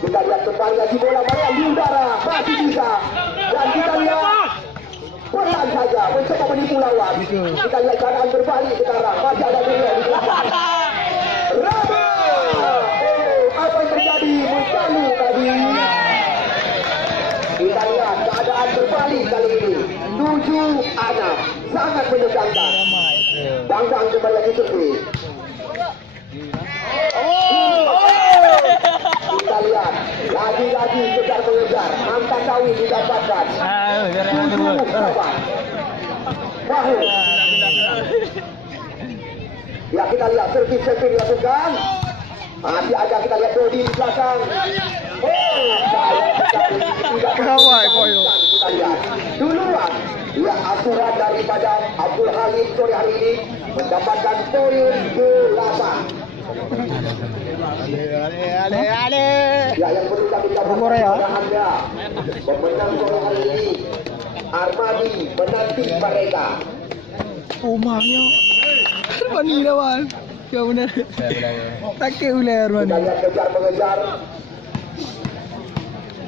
Kita lihat kembali lagi bola Maria di udara, masih bisa. Dan kita lihat pelan saja mencoba menipu lawan. Kita lihat keadaan berbalik sekarang, masih ada Rio di belakang. Rama, apa yang terjadi? Mencalu tadi. Kita lihat keadaan berbalik kali ini. 7-6, sangat menegangkan. Banggang kembali lagi Surfi. Kita lihat lagi-lagi kejar mengejar, angka kawin didapatkan. Bahu. Ya, kita lihat servis dilakukan. Masih ada kita lihat Dodi di belakang. Kita lihat duluan. Ya, aturan daripada Abdul Halim sore hari ini mendapatkan poin ke-8. Ale. Ya, yang perlu kami sampaikan kepada Anda, pemenang sore hari ini Armadi menanti mereka. Umamnya Armadi lawan. Ya benar. Takik boleh Armadi. Kita lihat kejar mengejar,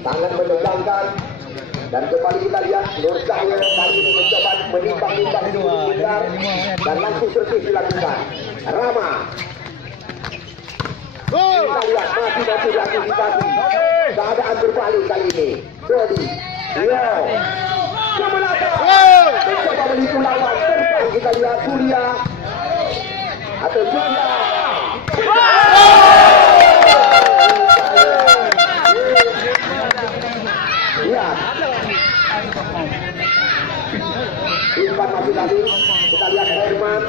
tangan menendangkan, dan kembali kita lihat Nur Cahyo kali ini mencoba menimbang-nimbang di sekitar dan langsung servis dilakukan. Rama. Kita lihat masih diantisipasi. Keadaan berbalik kali ini. Dodi. Yo. Ke belakang. Mencoba menipu lawan. Terbang kita lihat Julia. Atau Julia. Lihat. Irfan masih tadi. Kita lihat Herman.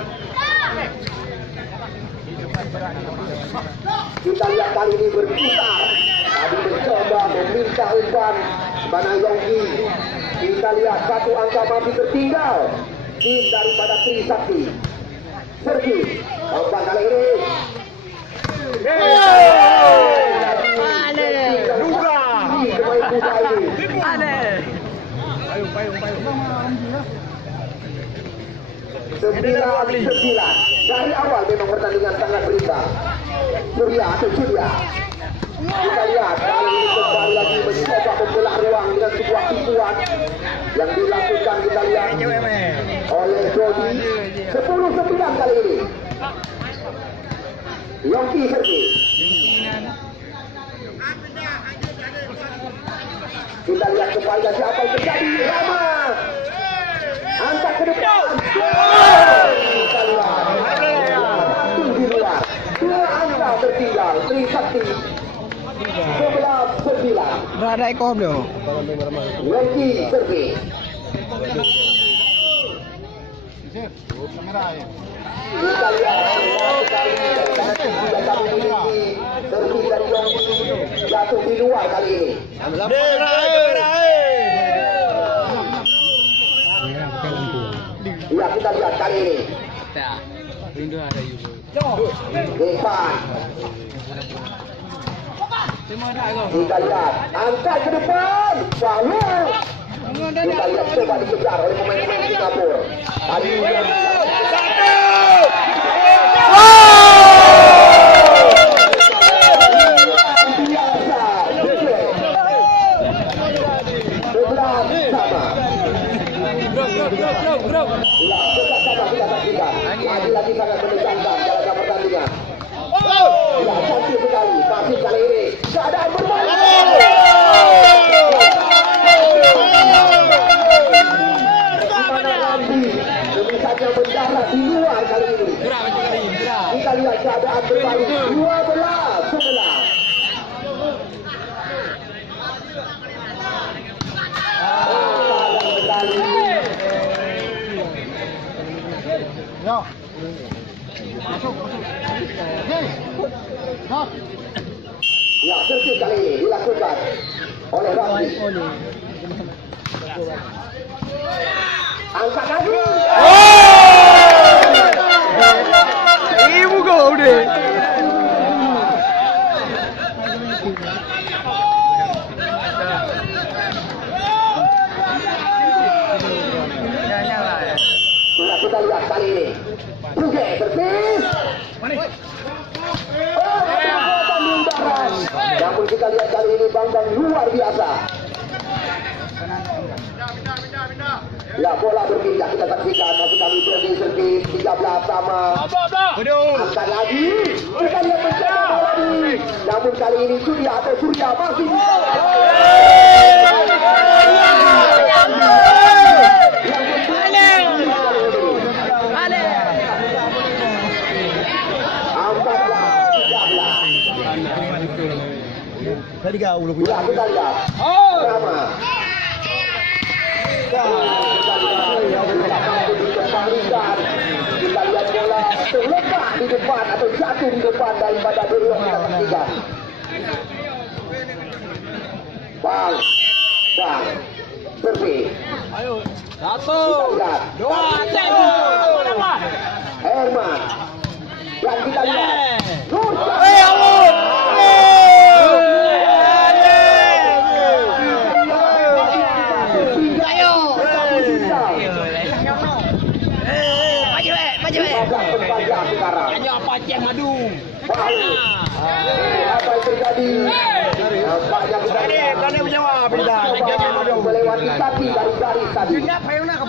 Kita lihat kali ini berputar. Tadi mencoba meminta umpan Mana Yonggi. Kita lihat satu angka masih tertinggal. Tim daripada Trisakti. Sergi. Umpan kali ini. Duga. Pemain muda ini. Payung. 9-9. Dari awal memang pertandingan sangat berimbang. Surya atau Surya. Kita lihat kali ini kembali lagi mencoba membelah ruang dengan sebuah tipuan yang dilakukan kita lihat oleh Dodi. 10-9 kali ini. Yongki Sergi. Kita lihat kembali lagi apa yang terjadi. Rama angkat ke depan. Kita lihat satu di luar. 2 angka tertinggal. Trisakti 11-9. Berada ekor dia. Yongki Sergi. Kita lihat kali ini Sergi dan Yongki jatuh di luar kali ini. Ya, kita lihat kali ini. Depan. Kita lihat angkat ke depan. Lalu kita lihat coba dikejar oleh pemain-pemain Singapura. Tadi lagi sangat menegangkan dalam pertandingan. Ya, cantik sekali. Masih kali ini keadaan berbalik. Dimana Rambi demi saja mendarat di luar kali ini. Kita lihat keadaan berbalik. 12-11. Ya, servis kali ini dilakukan oleh Ramzi. Angkat lagi. Ibu kau deh. Kita lihat kali ini. Oke, servis. Namun Bang, kita lihat kali ini Bang luar biasa. Ya, bola berpindah, kita saksikan masih kami servis 13 sama angkat lagi. Kita lihat mencoba bola lagi. Namun kali ini Surya masih Tadi kau udah ya, kita lihat. Sama. Kita lihat bola terletak di depan atau jatuh di depan daripada Dewa kita saksikan. Bang, Servi. Ayo. Kita lihat. Herman. Dan kita lihat. Madu. Apa yang terjadi? Nampaknya kita Kan dia menjawab melewati kaki dari garis tadi. Kenapa yang nak ke